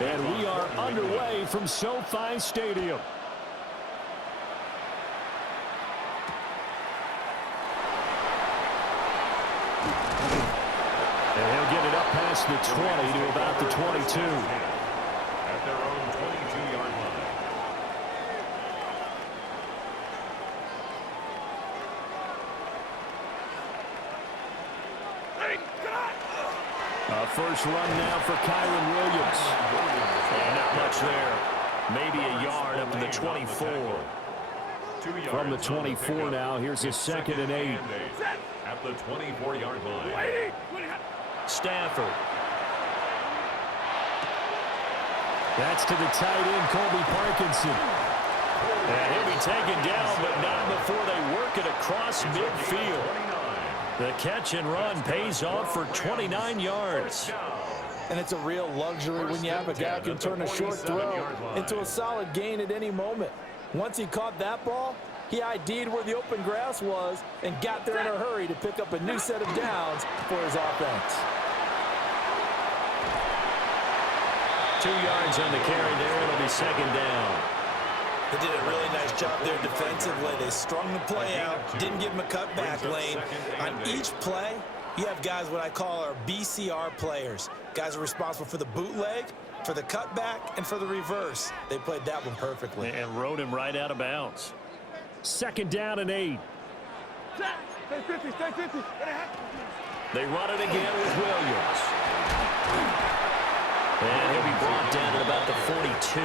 And we are underway from SoFi Stadium. And he'll get it up past the 20 to about the 22. At their own 22-yard line. A first run now for Kyron Williams. And not much there. Maybe a yard up to the 24. From the 24 now, here's a 2nd and 8. At the 24-yard line. Stafford. That's to the tight end, Colby Parkinson. And he'll be taken down, but not before they work it across midfield. The catch and run pays off for 29 yards. And it's a real luxury when you have a guy who can turn a short throw into a solid gain at any moment. Once he caught that ball, he ID'd where the open grass was and got there in a hurry to pick up a new set of downs for his offense. 2 yards on the carry there. It'll be 2nd down. They did a really nice job there defensively. They strung the play out, didn't give him a cutback lane. On each play, you have guys what I call our BCR players. Guys are responsible for the bootleg, for the cutback, and for the reverse. They played that one perfectly. And rode him right out of bounds. 2nd down and 8. Stay 50, stay 50. They run it again with Williams. And he'll be brought down at about the 42.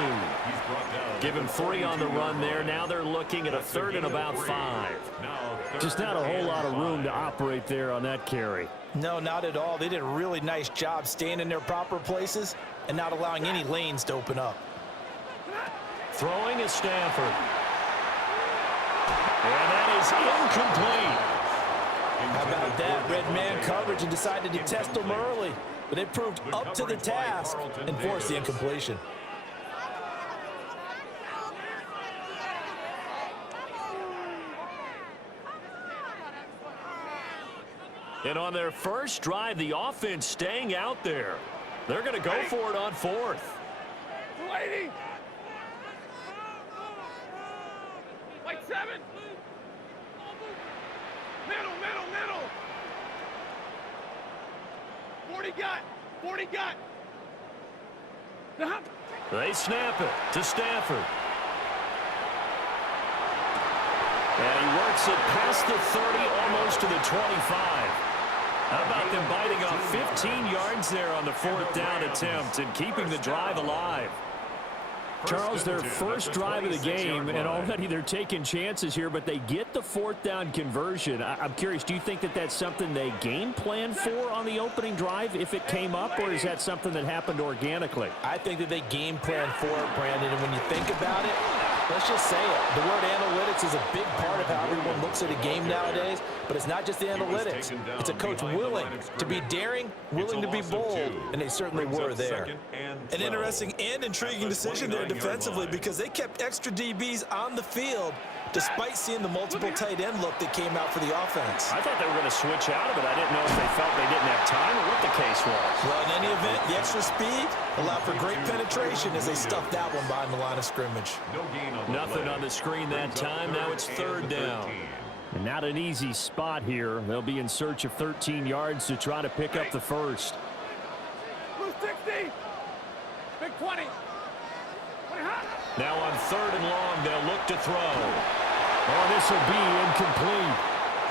Give him 3 on the run there. Now they're looking at a 3rd and about 5. Just not a whole lot of room to operate there on that carry. No, not at all. They did a really nice job staying in their proper places and not allowing any lanes to open up. Throwing is Stafford. And that is incomplete. How about that? Red man coverage and decided to test them early. But they proved up to the task and forced the incompletion. And on their first drive, the offense staying out there. They're going to go for it on 4th. Lady! White 7! Middle, middle, middle! 40 got! 40 got! They snap it to Stafford. And he works it past the 30, almost to the 25. How about them biting off 15 yards there on the 4th down attempt and keeping the drive alive? Charles, their first drive of the game, and already they're taking chances here, but they get the 4th down conversion. I'm curious, do you think that that's something they game plan for on the opening drive if it came up, or is that something that happened organically? I think that they game plan for it, Brandon, and when you think about it, let's just say it. The word analytics is a big part of how everyone looks at a game nowadays, but it's not just the analytics. It's a coach willing to be daring, willing to be bold, and they certainly were there. An interesting and intriguing decision there defensively because they kept extra DBs on the field despite seeing the multiple tight end look that came out for the offense. I thought they were going to switch out of it. I didn't know if they felt they didn't have time or what the case was. Well, in any event, the extra speed allowed for great penetration as they stuffed that one behind the line of scrimmage. Nothing on the screen that time. Now it's 3rd down. And not an easy spot here. They'll be in search of 13 yards to try to pick up the first. Blue 60! Big 20! Now on 3rd and long, they'll look to throw. Oh, this will be incomplete.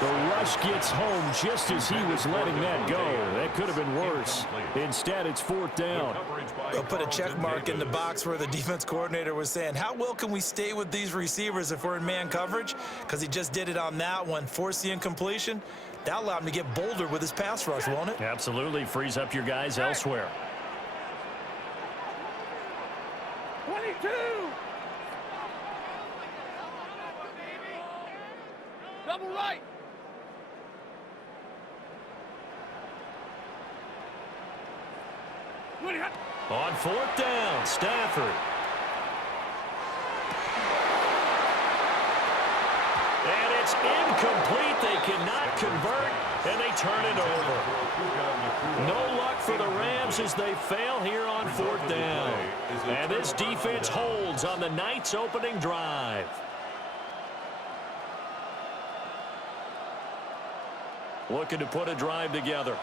The rush gets home just as he was letting that go. That could have been worse. Instead, it's 4th down. They'll put a check mark in the box where the defense coordinator was saying, how well can we stay with these receivers if we're in man coverage? Because he just did it on that one. Force the incompletion. That allowed him to get bolder with his pass rush, won't it? Absolutely. Frees up your guys elsewhere. 22! Double right! On 4th down, Stafford. And it's incomplete. They cannot convert. And they turn it over. No luck for the Rams as they fail here on 4th down. And this defense holds on the night's opening drive. Looking to put a drive together.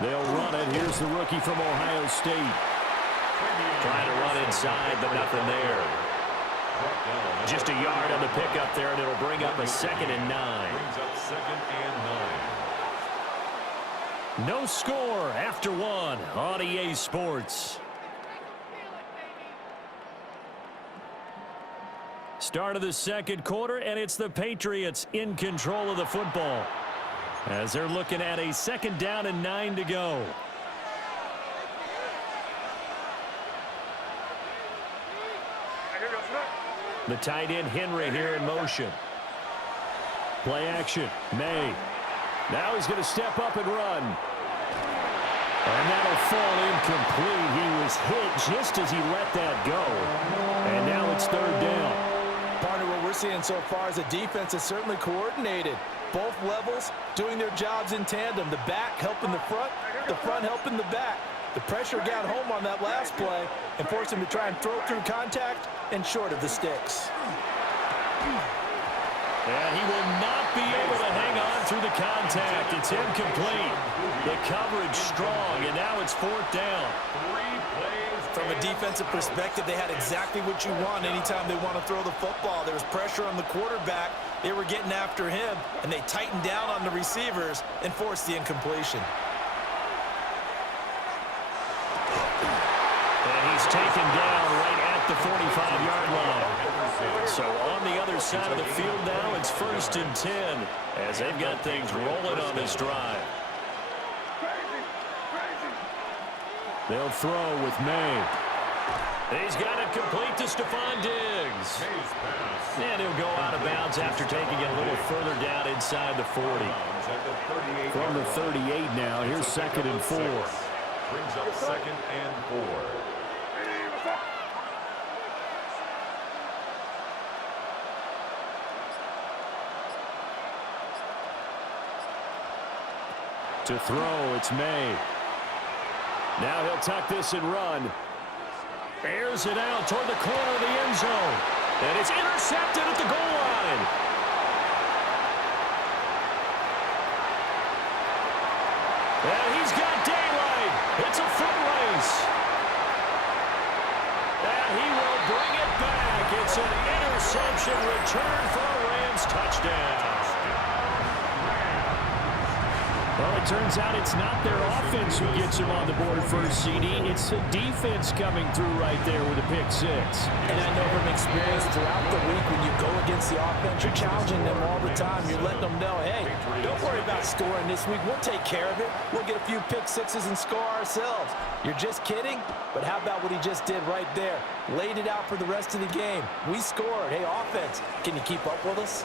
They'll run it. Here's the rookie from Ohio State. Trying to run inside, but nothing there. Just a yard on the pickup there, and it'll bring up a 2nd and 9. Brings up 2nd and 9. No score after 1 on EA Sports. Start of the 2nd quarter, and it's the Patriots in control of the football as they're looking at a 2nd down and 9 to go. The tight end Henry here in motion. Play action. May. Now he's going to step up and run. And that'll fall incomplete. He was hit just as he let that go. And now it's 3rd down. Partner, what we're seeing so far is the defense is certainly coordinated. Both levels doing their jobs in tandem. The back helping the front helping the back. The pressure got home on that last play and forced him to try and throw through contact and short of the sticks. And he will not be able to hang on through the contact. It's incomplete. The coverage strong, and now it's 4th down. From a defensive perspective, they had exactly what you want anytime they want to throw the football. There was pressure on the quarterback. They were getting after him, and they tightened down on the receivers and forced the incompletion. And he's taken down right at the 45-yard line. So on the other side of the field now, it's 1st and 10 as they've got things rolling on this drive. They'll throw with May. He's got it complete to Stephon Diggs. And he'll go out of bounds after taking it a little further down inside the 40. From the 38 now, here's 2nd and 4. Brings up 2nd and 4. To throw, it's May. Now he'll tuck this and run. Airs it out toward the corner of the end zone. And it's intercepted at the goal line. And he's got daylight. It's a foot race. And he will bring it back. It's an interception return for a Rams touchdown. Well, it turns out it's not their offense who gets him on the board first, CD. It's the defense coming through right there with a pick 6. And I know from experience throughout the week when you go against the offense, you're challenging them all the time. You're letting them know, hey, don't worry about scoring this week. We'll take care of it. We'll get a few pick 6s and score ourselves. You're just kidding? But how about what he just did right there? Laid it out for the rest of the game. We scored. Hey, offense, can you keep up with us?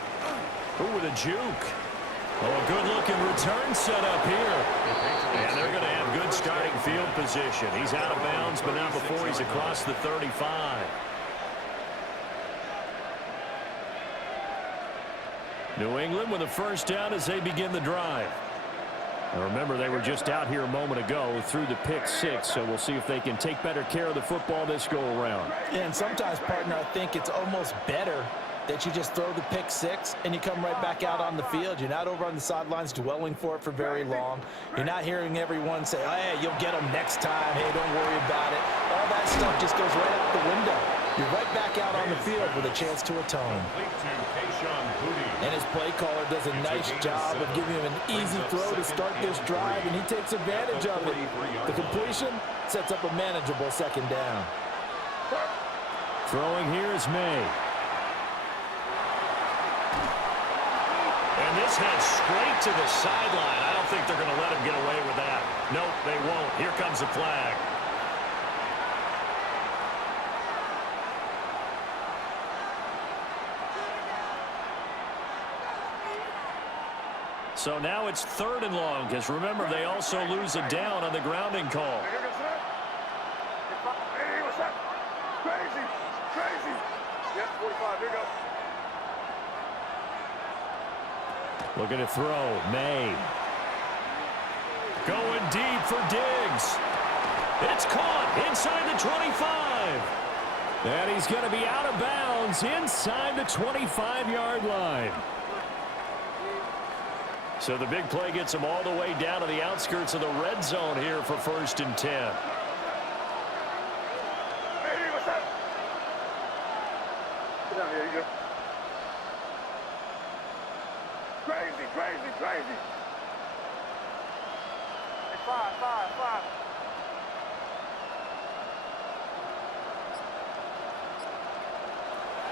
Ooh, with a juke. Oh, a good-looking return set up here. And they're going to have good starting field position. He's out of bounds, but not before he's across the 35. New England with a 1st down as they begin the drive. Now remember, they were just out here a moment ago through the pick 6, so we'll see if they can take better care of the football this go-around. Yeah, and sometimes, partner, I think it's almost better that you just throw the pick 6 and you come right back out on the field. You're not over on the sidelines dwelling for it for very long. You're not hearing everyone say, oh, hey, you'll get them next time. Hey, don't worry about it. All that stuff just goes right out the window. You're right back out on the field with a chance to atone. And his play caller does a nice job of giving him an easy throw to start this drive, and he takes advantage of it. The completion sets up a manageable 2nd down. Throwing here is May. And this heads straight to the sideline. I don't think they're going to let him get away with that. Nope, they won't. Here comes the flag. So now it's 3rd and long, because remember, they also lose a down on the grounding call. Crazy. Yeah, 45. Here you go. Looking to throw. May. Going deep for Diggs. It's caught inside the 25. And he's going to be out of bounds inside the 25-yard line. So the big play gets him all the way down to the outskirts of the red zone here for 1st and 10. Hey, what's up? Sit down here, you go. Crazy, crazy, crazy. Hey, 5.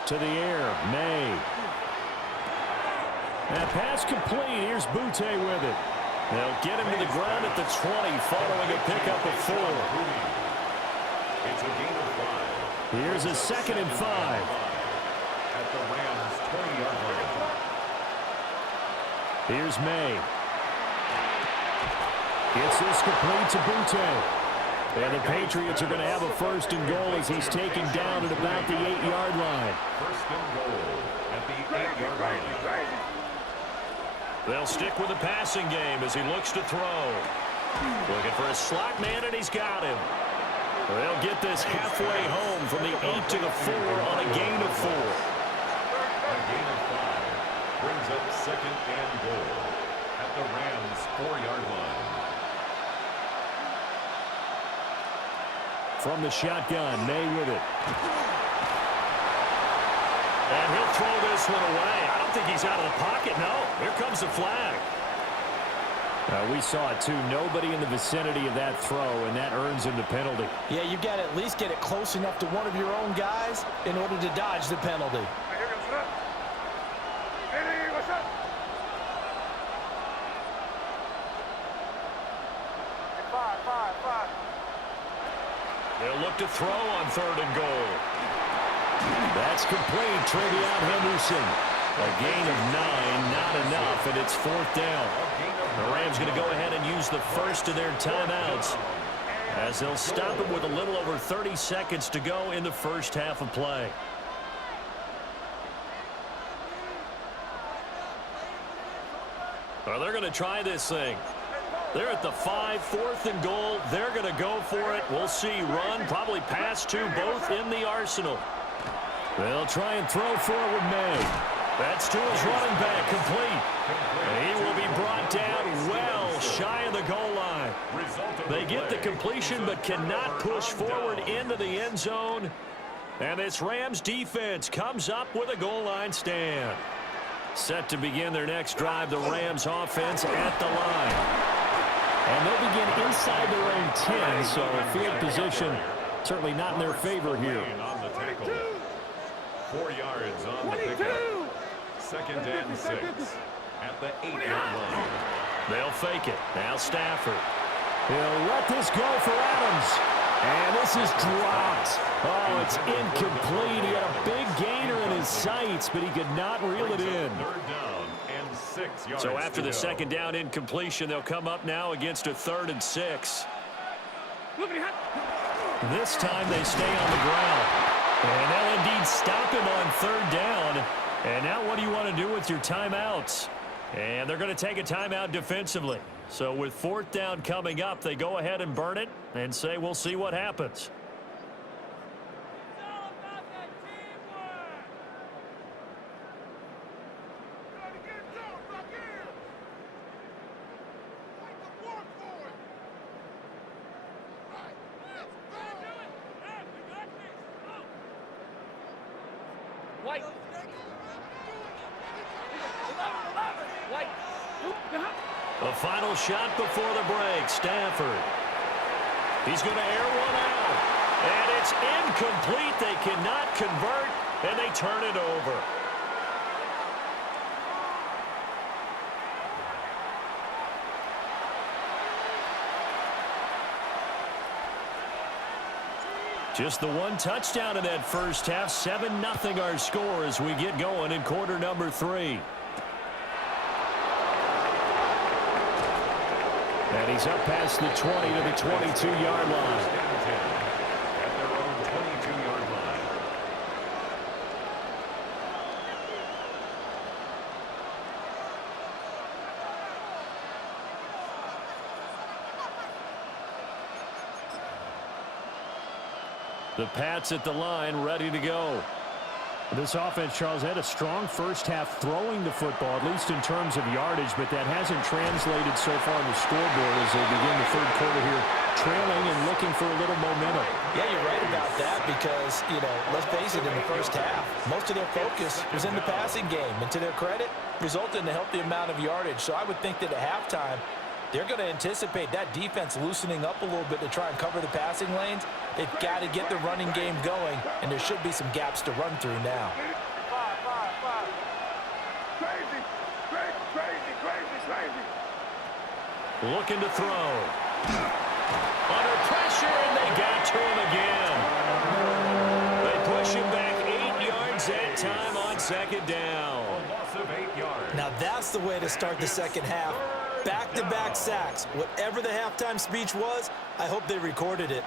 To the air, May. And pass complete. Here's Butte with it. They'll get him to the ground at the 20 following a pickup of 4. It's a gain of 5. Here's a 2nd and 5. At the Rams' 20-yard line. Here's May. Gets this complete to Butte. And the Patriots are going to have a 1st and goal as he's taken down at about the 8-yard line. 1st and goal at the 8-yard line. They'll stick with the passing game as he looks to throw. Looking for a slot man, and he's got him. They'll get this halfway home from the 8 to the 4 on a gain of 4. A gain of 5 brings up 2nd and goal at the Rams' 4-yard line. From the shotgun, May with it. And he'll throw this one away. I don't think he's out of the pocket, no. Here comes the flag. We saw it, too. Nobody in the vicinity of that throw, and that earns him the penalty. Yeah, you got to at least get it close enough to one of your own guys in order to dodge the penalty. Hey, here comes up. Hey, what's up? Hey, 5. They'll look to throw on 3rd and goal. That's complete. Trevion Henderson. A gain of 9, not enough, and it's 4th down. The Rams going to go ahead and use the first of their timeouts as they'll stop it with a little over 30 seconds to go in the first half of play. Well, they're going to try this thing. They're at the 5, 4th and goal. They're going to go for it. We'll see. Run, probably pass to both in the arsenal. They'll try and throw forward May. That's to his running back, complete. And he will be brought down well shy of the goal line. They get the completion but cannot push forward into the end zone. And this Rams defense comes up with a goal line stand. Set to begin their next drive, the Rams offense at the line. And they'll begin inside their own 10, so field position certainly not in their favor here. On the tackle. 4 yards on the pickup. 2nd and 6 at the 8-yard line. They'll fake it. Now Stafford. He'll let this go for Adams. And this is dropped. Oh, it's incomplete. He had a big gainer in his sights, but he could not reel it in. 3rd down and 6 yards. So after the 2nd down incompletion, they'll come up now against a 3rd and 6. This time they stay on the ground. And they'll indeed stop him on 3rd down. And now what do you want to do with your timeouts? And they're going to take a timeout defensively. So with 4th down coming up, they go ahead and burn it and say we'll see what happens. White. The final shot before the break, Stafford. He's going to air one out. And it's incomplete. They cannot convert, and they turn it over. Just the one touchdown in that first half. 7-0 our score as we get going in quarter number 3. And he's up past the 20 to the 22-yard line. At their own 22-yard line. The Pats at the line, ready to go. This offense, Charles, had a strong first half throwing the football, at least in terms of yardage, but that hasn't translated so far on the scoreboard as they begin the third quarter here, trailing and looking for a little momentum. Yeah, you're right about that because, let's face it, in the first half, most of their focus was in the passing game, and to their credit, resulted in a healthy amount of yardage. So I would think that at halftime, they're going to anticipate that defense loosening up a little bit to try and cover the passing lanes. They've got to get the running game going, and there should be some gaps to run through now. Crazy, crazy, crazy, crazy. Looking to throw. Under pressure, and they got to him again. They push him back 8 yards that time on second down. A loss of 8 yards. Now that's the way to start the second half. Back-to-back sacks. Whatever the halftime speech was, I hope they recorded it.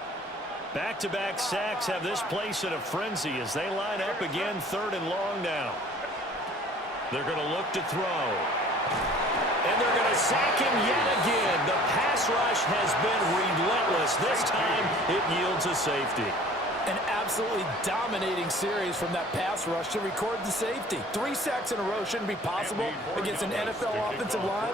Back-to-back sacks have this place in a frenzy as they line up again, 3rd and long now. They're going to look to throw. And they're going to sack him yet again. The pass rush has been relentless. This time, it yields a safety. An absolutely dominating series from that pass rush to record the safety. 3 sacks in a row shouldn't be possible against an NFL offensive line.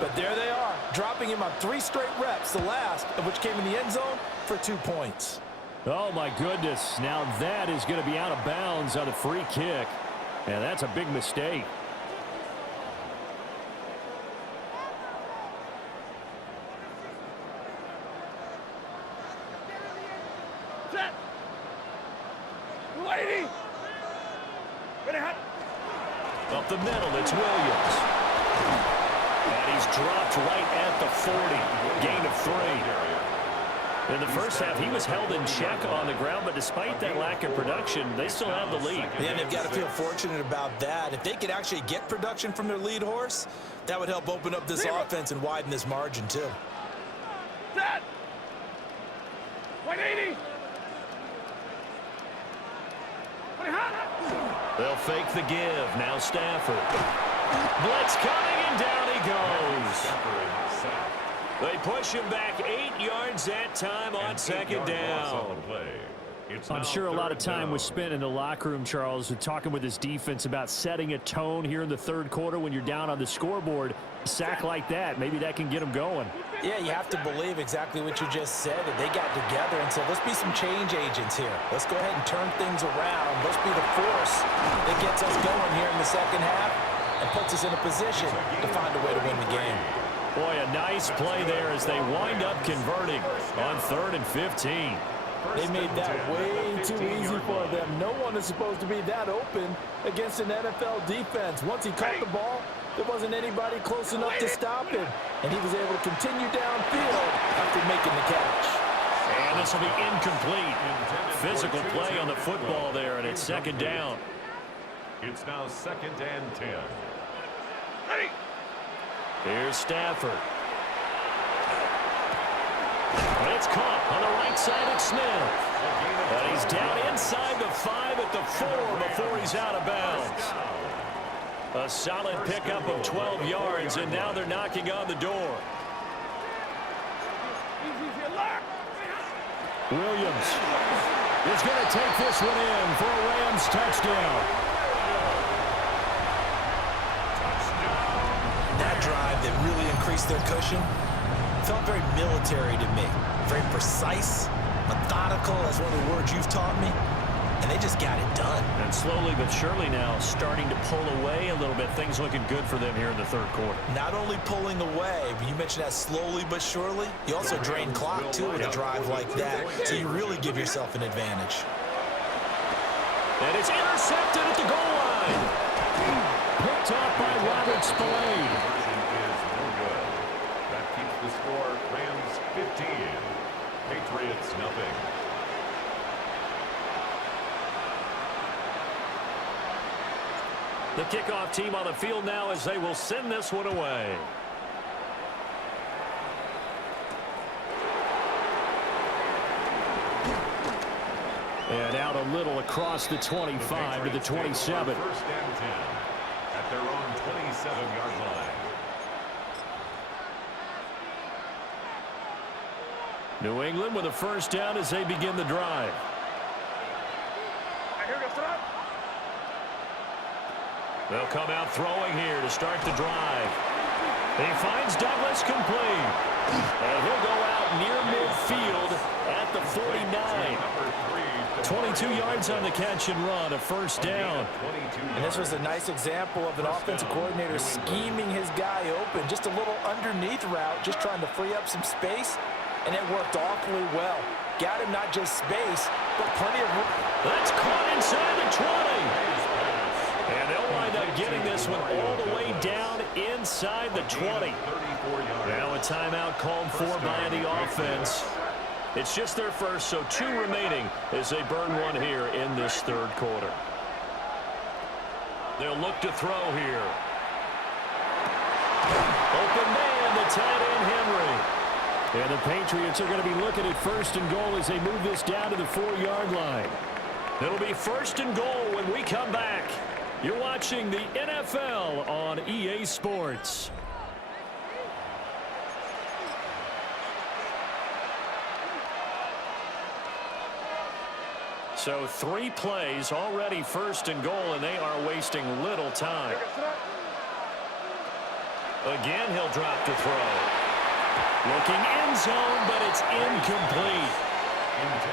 But there they are, dropping him on 3 straight reps, the last of which came in the end zone for 2 points. Oh, my goodness. Now that is going to be out of bounds on a free kick. And that's a big mistake. Set. Lady. Ready, hot. Up the middle, it's Williams. And he's dropped right at the 40. Gain of 3. In the first half, he was held in check on the ground, but despite that lack of production, they still have the lead. Yeah, they've got to feel fortunate about that. If they could actually get production from their lead horse, that would help open up this offense and widen this margin, too. Set. 180. They'll fake the give. Now Stafford. Blitz coming, and down he goes. They push him back 8 yards that time on second down. I'm sure a lot of time was spent in the locker room, Charles, talking with his defense about setting a tone here in the third quarter when you're down on the scoreboard. A sack like that, maybe that can get them going. Yeah, you have to believe exactly what you just said. That they got together and said, let's be some change agents here. Let's go ahead and turn things around. Let's be the force that gets us going here in the second half and puts us in a position to find a way to win the game. Boy, a nice play there as they wind up converting on 3rd and 15. They made that way too easy for them. No one is supposed to be that open against an NFL defense. Once he caught the ball, there wasn't anybody close enough to stop him. And he was able to continue downfield after making the catch. And this will be incomplete. Physical play on the football there, and it's second down. It's now 2nd and 10. Ready. Here's Stafford. It's caught on the right side of Smith. And he's down inside the 5 at the 4 before he's out of bounds. A solid pickup of 12 yards, and now they're knocking on the door. Williams is going to take this one in for a Rams touchdown. That drive that really increased their cushion felt very military to me. Very precise, methodical, that's one of the words you've taught me. And they just got it done. And slowly but surely now starting to pull away a little bit. Things looking good for them here in the third quarter. Not only pulling away, but you mentioned that slowly but surely. You also drain clock, too, with a drive like that. So you really give yourself an advantage. And it's intercepted at the goal line. Picked off by Robert Spillane. That keeps the score Rams 15, Patriots nothing. The kickoff team on the field now as they will send this one away. And out a little across the 25 to the 27. 1st and 10 at their own 27-yard line. New England with a first down as they begin the drive. They'll come out throwing here to start the drive. He finds Douglas complete. And he'll go out near midfield at the 49. 22 yards on the catch and run, a first down. And this was a nice example of an offensive coordinator scheming his guy open. Just a little underneath route, just trying to free up some space, and it worked awfully well. Got him not just space, but plenty of room. That's caught inside the 20. And they'll wind up getting this one all the way down inside the 20. Now a timeout called for by the offense. It's just their first, so 2 remaining as they burn one here in this third quarter. They'll look to throw here. Open man, the tight end Henry. And the Patriots are going to be looking at first and goal as they move this down to the 4-yard line. It'll be first and goal when we come back. You're watching the NFL on EA Sports. So 3 plays already first and goal, and they are wasting little time. Again, he'll drop to throw. Looking end zone, but it's incomplete.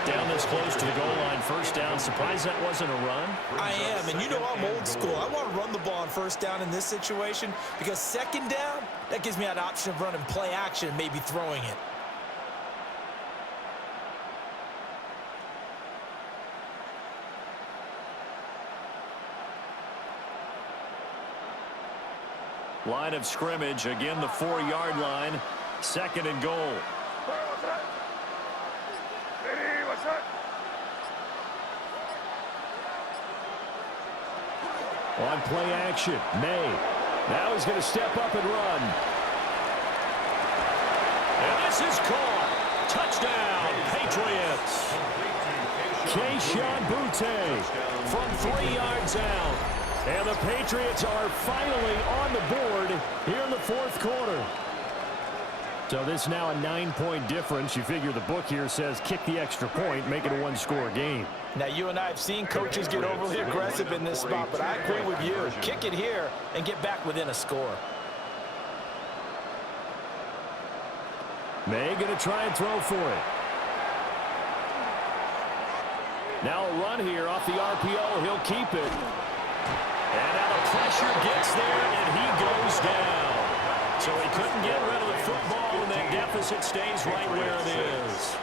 Down this close to the goal line, first down. Surprised that wasn't a run? I am, and you know I'm old school. I want to run the ball on first down in this situation because second down, that gives me that option of running play action and maybe throwing it. Line of scrimmage, again the 4-yard line, second and goal. On play action, May. Now he's going to step up and run. And this is caught. Touchdown, Patriots. Keyshawn Butte From 3 yards out. And the Patriots are finally on the board here in the fourth quarter. So this is now a 9-point difference. You figure the book here says kick the extra point, make it a 1-score game. Now, you and I have seen coaches get overly aggressive in this spot, but I agree with you. Kick it here and get back within a score. May going to try and throw for it. Now a run here off the RPO. He'll keep it. And now the pressure gets there, and he goes down. So he couldn't get rid of the football, and that deficit stays right where it is.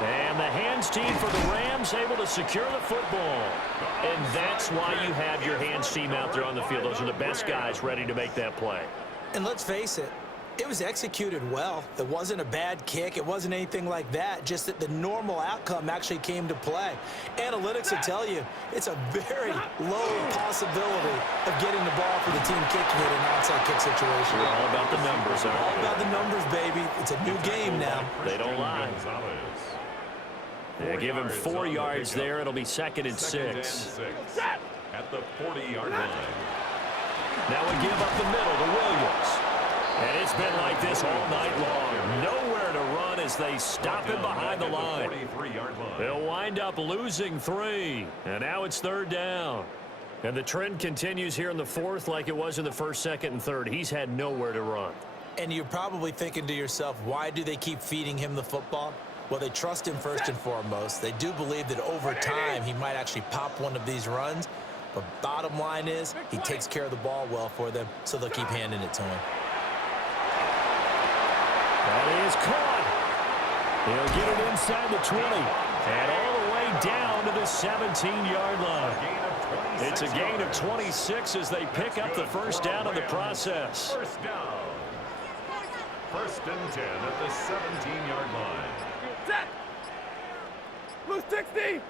And the hands team for the Rams able to secure the football. And that's why you have your hands team out there on the field. Those are the best guys ready to make that play. And let's face it, it was executed well. It wasn't a bad kick. It wasn't anything like that. Just that the normal outcome actually came to play. Analytics will tell you it's a very low possibility of getting the ball for the team kicking it in an onside kick situation. We're all about the numbers, aren't All we? about the numbers, baby. It's a new game now. They don't lie. They give him 4 yards there. It'll be second and 6. At the 40-yard line. Now we give up the middle to Williams. And it's been like this all night long. Nowhere to run as they stop him behind the line. They'll wind up losing 3. And now it's third down. And the trend continues here in the fourth like it was in the first, second, and third. He's had nowhere to run. And you're probably thinking to yourself, why do they keep feeding him the football? Well, they trust him first and foremost. They do believe that over time he might actually pop one of these runs. But bottom line is he takes care of the ball well for them, so they'll keep handing it to him. That is caught. He'll get it inside the 20. And all the way down to the 17-yard line. It's a gain of 26 as they pick up the first down in the process. First down. First and 10 at the 17-yard line. Set. Blue 60.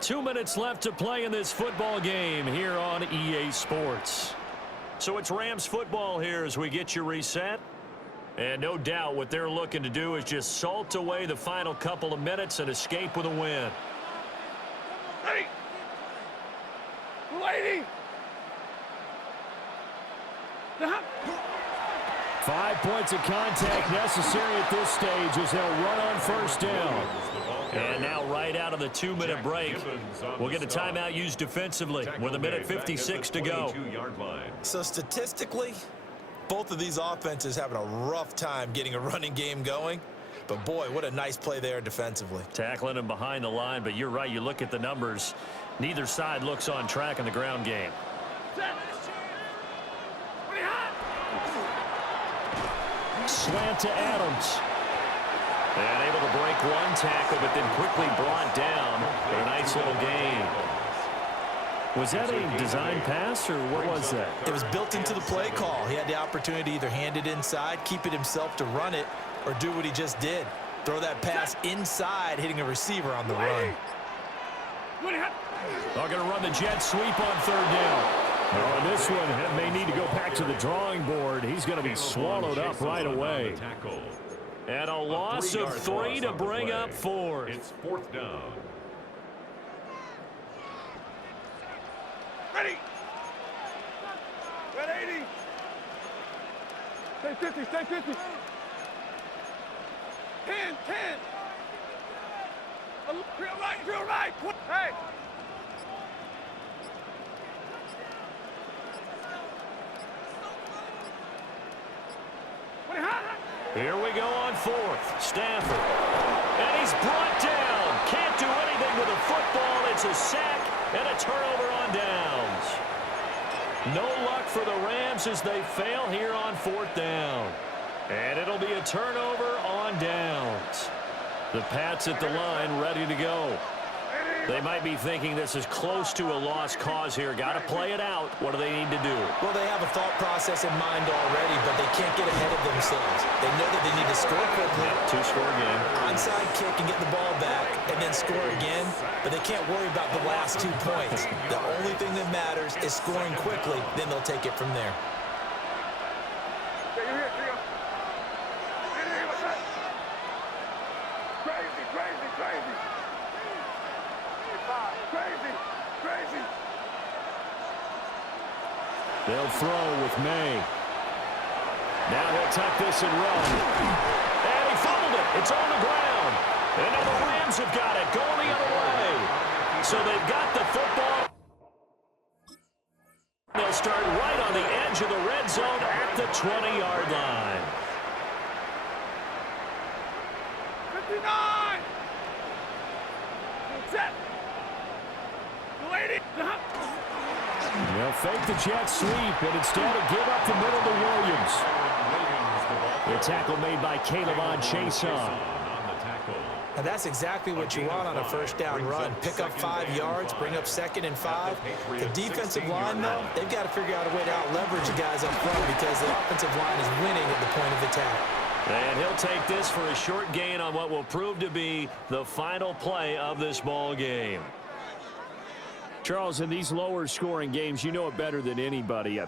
2 minutes left to play in this football game here on EA Sports. So it's Rams football here as we get you reset. And no doubt what they're looking to do is just salt away the final couple of minutes and escape with a win. Ready. Lady. 5 points of contact necessary at this stage as they'll run on first down. And now right out of the 2-minute break, we'll get a timeout used defensively with 1:56 to go. So statistically, both of these offenses having a rough time getting a running game going. But, boy, what a nice play there defensively. Tackling him behind the line, but you're right. You look at the numbers. Neither side looks on track in the ground game. Slant to Adams. And able to break one tackle, but then quickly brought down for a nice little gain. Was that a design pass, or what was that? It was built into the play call. He had the opportunity to either hand it inside, keep it himself to run it, or do what he just did. Throw that pass inside, hitting a receiver on the run. They're going to run the jet sweep on third down. Oh, this one may need to go back to the drawing board. He's going to be swallowed up right away. And a loss of 3 to bring up 4. It's 4th down. Ready. 180. Stay 50, stay 50. 10. Drill right. Hey. Here we go on 4th. Stafford. And he's brought down. Can't do anything with a football. It's a sack and a turnover on downs. No luck for the Rams as they fail here on 4th down. And it'll be a turnover on downs. The Pats at the line ready to go. They might be thinking this is close to a lost cause here. Got to play it out. What do they need to do? Well, they have a thought process in mind already, but they can't get ahead of themselves. They know that they need to score quickly. Two-score game. Onside kick and get the ball back and then score again, but they can't worry about the last 2 points. The only thing that matters is scoring quickly, then they'll take it from there. They'll throw with May. Now he'll tuck this and run. And he fumbled it. It's on the ground. And now the Rams have got it going the other way. So they've got the football. They'll start right on the edge of the red zone at the 20-yard line. 59. Set. 280. They'll fake the jet sweep, and instead of give up the middle to Williams. The tackle made by Caleb on Chason. Now that's exactly what you want on a first down run. Pick up 5 yards, bring up 2nd and 5. The defensive line, though, they've got to figure out a way to out-leverage the guys up front because the offensive line is winning at the point of attack. And he'll take this for a short gain on what will prove to be the final play of this ball game. Charles, in these lower scoring games, you know it better than anybody.